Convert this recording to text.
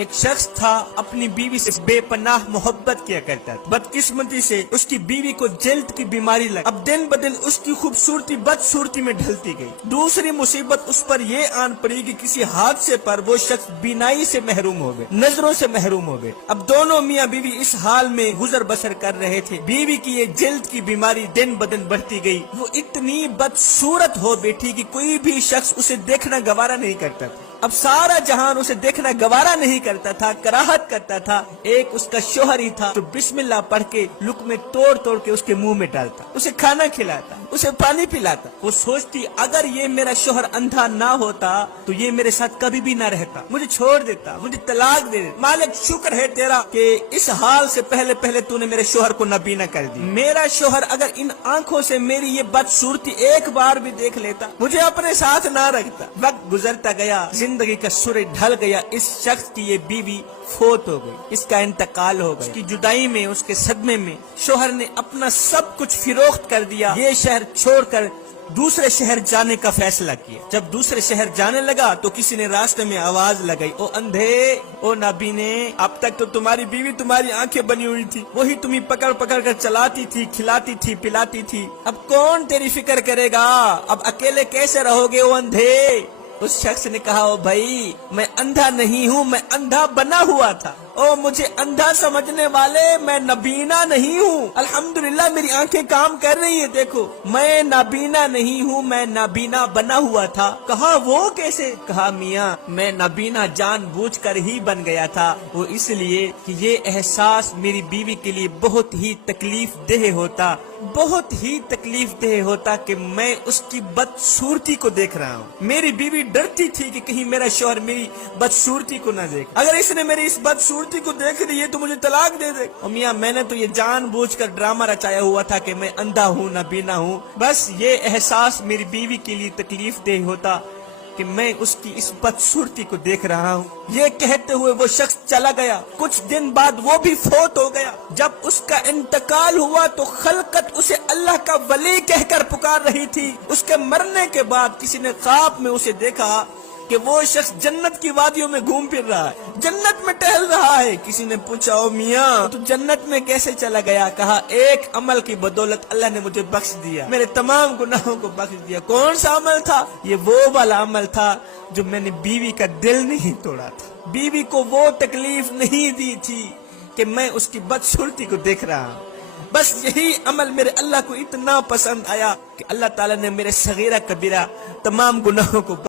ایک شخص تھا اپنی بیوی سے بے پناہ محبت کیا کرتا تھا، بدقسمتی سے اس کی بیوی کو جلد کی بیماری لگ، اب دن بدن اس کی خوبصورتی بدصورتی میں ڈھلتی گئی۔ دوسری مصیبت اس پر یہ آن پڑی کہ کسی حادثے پر وہ شخص بینائی سے محروم ہو گئے، نظروں سے محروم ہو گئے۔ اب دونوں میاں بیوی اس حال میں گزر بسر کر رہے تھے۔ بیوی کی یہ جلد کی بیماری دن بدن بڑھتی گئی، وہ اتنی بدصورت ہو بیٹھی کہ کوئی بھی شخص اسے دیکھنا گوارا نہیں کرتا تھا۔ اب سارا جہان اسے دیکھنا گوارا نہیں کرتا تھا، کراہت کرتا تھا۔ ایک اس کا شوہر ہی تھا جو بسم اللہ پڑھ کے لقمے توڑ توڑ کے اس کے منہ میں ڈالتا، اسے کھانا کھلاتا، اسے پانی پلاتا۔ وہ سوچتی اگر یہ میرا شوہر اندھا نہ ہوتا تو یہ میرے ساتھ کبھی بھی نہ رہتا، مجھے چھوڑ دیتا، مجھے طلاق دے دیتا۔ مالک شکر ہے تیرا کہ اس حال سے پہلے تو نے میرے شوہر کو نابینا کر دی۔ میرا شوہر اگر ان آنکھوں سے میری یہ بدصورتی ایک بار بھی دیکھ لیتا، مجھے اپنے ساتھ نہ رکھتا۔ وقت گزرتا گیا، زندگی کا سورج ڈھل گیا، اس شخص کی یہ بیوی فوت ہو گئی، اس کا انتقال ہو گیا۔ اس کی جدائی میں، اس کے صدمے میں شوہر نے اپنا سب کچھ فروخت کر دیا، یہ شہر چھوڑ کر دوسرے شہر جانے کا فیصلہ کیا۔ جب دوسرے شہر جانے لگا تو کسی نے راستے میں آواز لگائی، او اندھے، او نابینے، اب تک تو تمہاری بیوی تمہاری آنکھیں بنی ہوئی تھی، وہی تمہیں پکڑ پکڑ کر چلاتی تھی، کھلاتی تھی، پلاتی تھی، اب کون تیری فکر کرے گا؟ اب اکیلے کیسے رہو گے او اندھے؟ اس شخص نے کہا، او بھائی میں اندھا نہیں ہوں، میں اندھا بنا ہوا تھا۔ او مجھے اندھا سمجھنے والے، میں نابینا نہیں ہوں، الحمدللہ میری آنکھیں کام کر رہی ہیں، دیکھو میں نابینا نہیں ہوں، میں نابینا بنا ہوا تھا۔ کہا وہ کیسے؟ کہا میاں میں نابینا جان بوجھ کر ہی بن گیا تھا، وہ اس لیے کہ یہ احساس میری بیوی کے لیے بہت ہی تکلیف دہ ہوتا، بہت ہی تکلیف دہ ہوتا کہ میں اس کی بدصورتی کو دیکھ رہا ہوں۔ میری بیوی ڈرتی تھی کہ کہیں میرا شوہر میری بدصورتی کو نہ دیکھ، اگر اس نے میری اس بدصورتی کو دیکھ لی تو مجھے طلاق دے دے۔ اور میاں میں نے تو یہ جان بوجھ کر ڈرامہ رچایا ہوا تھا کہ میں اندھا ہوں، نابینا ہوں، بس یہ احساس میری بیوی کے لیے تکلیف دہ ہوتا کہ میں اس کی اس بدصورتی کو دیکھ رہا ہوں۔ یہ کہتے ہوئے وہ شخص چلا گیا، کچھ دن بعد وہ بھی فوت ہو گیا۔ جب اس کا انتقال ہوا تو خلقت اسے اللہ کا ولی کہہ کر پکار رہی تھی۔ اس کے مرنے کے بعد کسی نے خواب میں اسے دیکھا کہ وہ شخص جنت کی وادیوں میں گھوم پھر رہا ہے، جنت میں ٹہل رہا ہے۔ کسی نے پوچھا، او میاں تو جنت میں کیسے چلا گیا؟ کہا ایک عمل کی بدولت اللہ نے مجھے بخش دیا، میرے تمام گناہوں کو بخش دیا۔ کون سا عمل تھا؟ یہ وہ والا عمل تھا جو میں نے بیوی کا دل نہیں توڑا تھا، بیوی کو وہ تکلیف نہیں دی تھی کہ میں اس کی بدصورتی کو دیکھ رہا ہوں۔ بس یہی عمل میرے اللہ کو اتنا پسند آیا کہ اللہ تعالیٰ نے میرے صغیرہ کبیرہ تمام گناہوں کو